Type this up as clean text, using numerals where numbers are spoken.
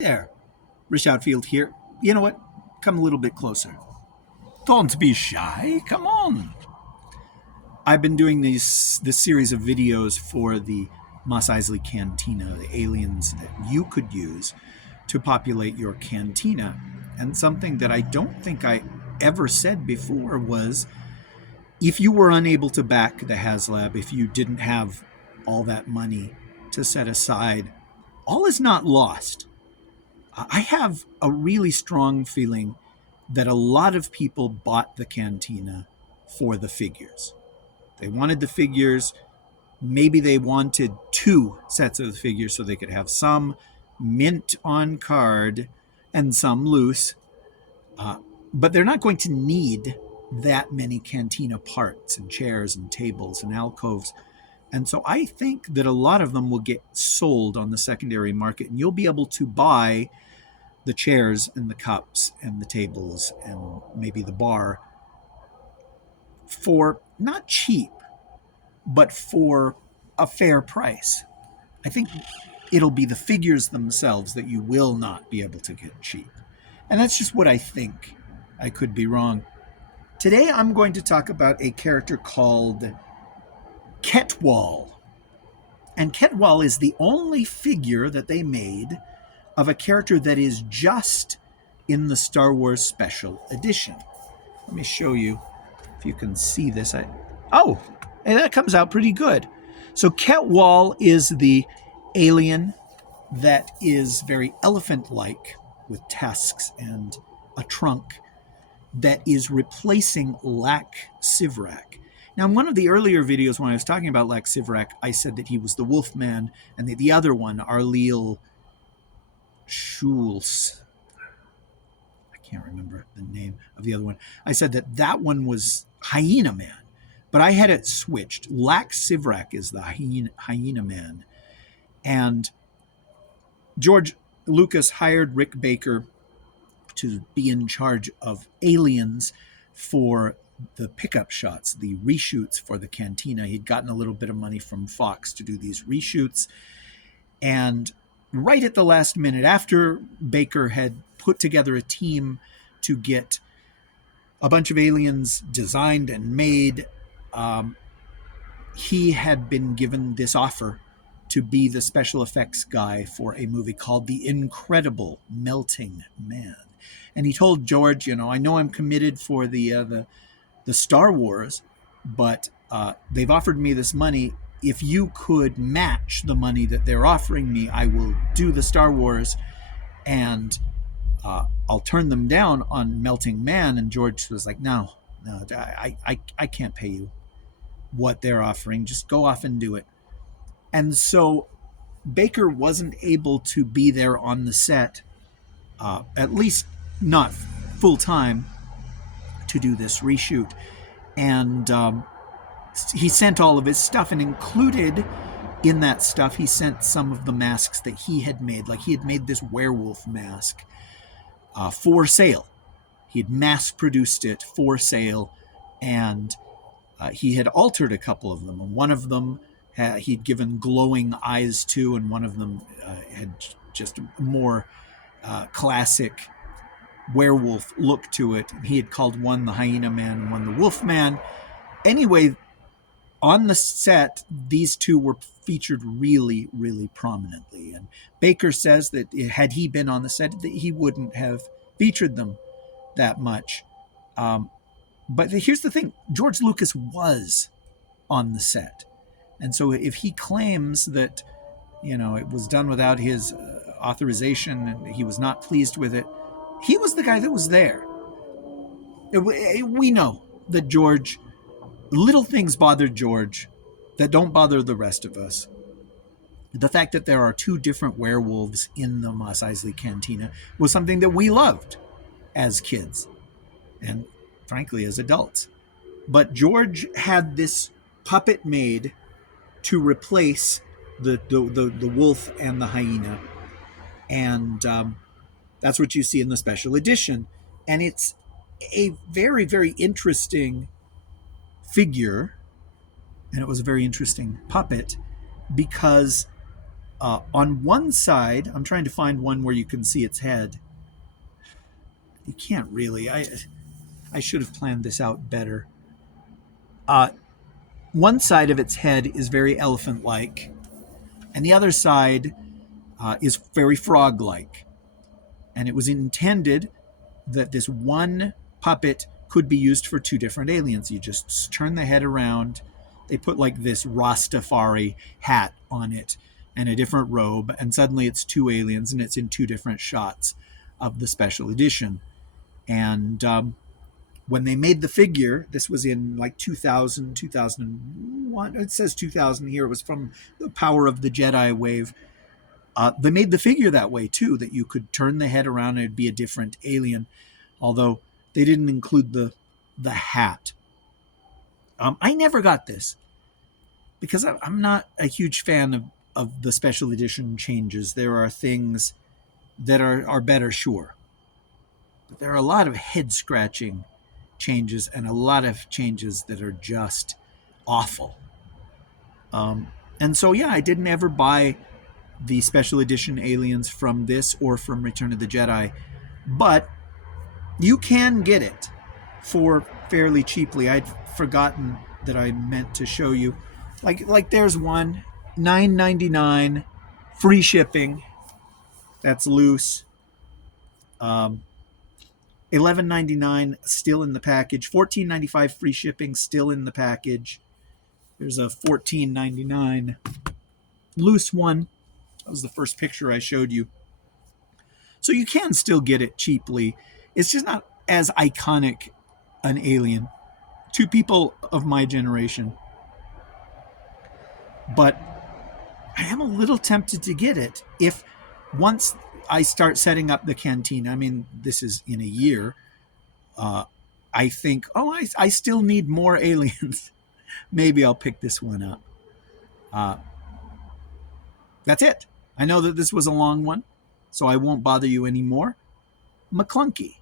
There, Rich Outfield here. You know what? Come a little bit closer. Don't be shy. Come on. I've been doing this series of videos for the Mos Eisley Cantina, the aliens that you could use to populate your cantina. And something that I don't think I ever said before was if you were unable to back the HasLab, if you didn't have all that money to set aside, all is not lost. I have a really strong feeling that a lot of people bought the cantina for the figures. They wanted the figures. Maybe they wanted two sets of the figures so they could have some mint on card and some loose. But they're not going to need that many cantina parts and chairs and tables and alcoves. And so I think that a lot of them will get sold on the secondary market, and you'll be able to buy the chairs and the cups and the tables and maybe the bar for not cheap, but for a fair price. I think it'll be the figures themselves that you will not be able to get cheap. And that's just what I think. I could be wrong. Today I'm going to talk about a character called Ketwol. And Ketwol is the only figure that they made of a character that is just in the Star Wars Special Edition. Let me show you if you can see this. And that comes out pretty good. So Ketwol is the alien that is very elephant-like with tusks and a trunk that is replacing Lak Sivrak. Now, in one of the earlier videos when I was talking about Lak Sivrak, I said that he was the Wolfman, and the other one, Arleel Schulz. I can't remember the name of the other one. I said that one was Hyena Man, but I had it switched. Lak Sivrak is the Hyena Man. And George Lucas hired Rick Baker to be in charge of aliens for the pickup shots, the reshoots for the cantina. He'd gotten a little bit of money from Fox to do these reshoots. And right at the last minute, after Baker had put together a team to get a bunch of aliens designed and made, he had been given this offer to be the special effects guy for a movie called The Incredible Melting Man. And he told George, I know I'm committed for the Star Wars, but they've offered me this money. If you could match the money that they're offering me, I will do the Star Wars, and I'll turn them down on Melting Man. And George was like, no, I can't pay you what they're offering. Just go off and do it. And so Baker wasn't able to be there on the set, at least not full time, to do this reshoot. And he sent all of his stuff, and included in that stuff, he sent some of the masks that he had made. Like, he had made this werewolf mask for sale. He had mass produced it for sale, and he had altered a couple of them. And one of them he'd given glowing eyes to, and one of them had just a more classic werewolf look to it. He had called one the Hyena Man and one the Wolf Man. Anyway, on the set, these two were featured really, really prominently. And Baker says that had he been on the set, that he wouldn't have featured them that much. But here's the thing. George Lucas was on the set. And so if he claims that, it was done without his authorization and he was not pleased with it, he was the guy that was there. We know that George, little things bothered George that don't bother the rest of us. The fact that there are two different werewolves in the Mos Eisley Cantina was something that we loved as kids and, frankly, as adults. But George had this puppet made to replace the wolf and the hyena. And that's what you see in the special edition. And it's a very, very interesting figure. And it was a very interesting puppet because On one side, I'm trying to find one where you can see its head. You can't really. I should have planned this out better. Uh, One side of its head is very elephant-like, and the other side is very frog-like. And it was intended that this one puppet could be used for two different aliens. You just turn the head around. They put like this Rastafari hat on it and a different robe, and suddenly it's two aliens, and it's in two different shots of the special edition. And when they made the figure, this was in like 2000, 2001. It says 2000 here. It was from the Power of the Jedi wave. They made the figure that way too, that you could turn the head around and it'd be a different alien, although they didn't include the hat. I never got this because I'm not a huge fan of the special edition changes. There are things that are better, sure. But there are a lot of head scratching changes and a lot of changes that are just awful. And so, yeah, I didn't ever buy the special edition aliens from this or from Return of the Jedi, but you can get it for fairly cheaply. I'd forgotten that I meant to show you. Like there's one, $9.99, free shipping. That's loose. $11.99 still in the package. $14.95 free shipping still in the package. There's a $14.99 loose one. That was the first picture I showed you. So you can still get it cheaply. It's just not as iconic an alien to people of my generation. But I am a little tempted to get it if once I start setting up the canteen. I mean, this is in a year. I think, I still need more aliens. Maybe I'll pick this one up. That's it. I know that this was a long one, so I won't bother you anymore. McClunky.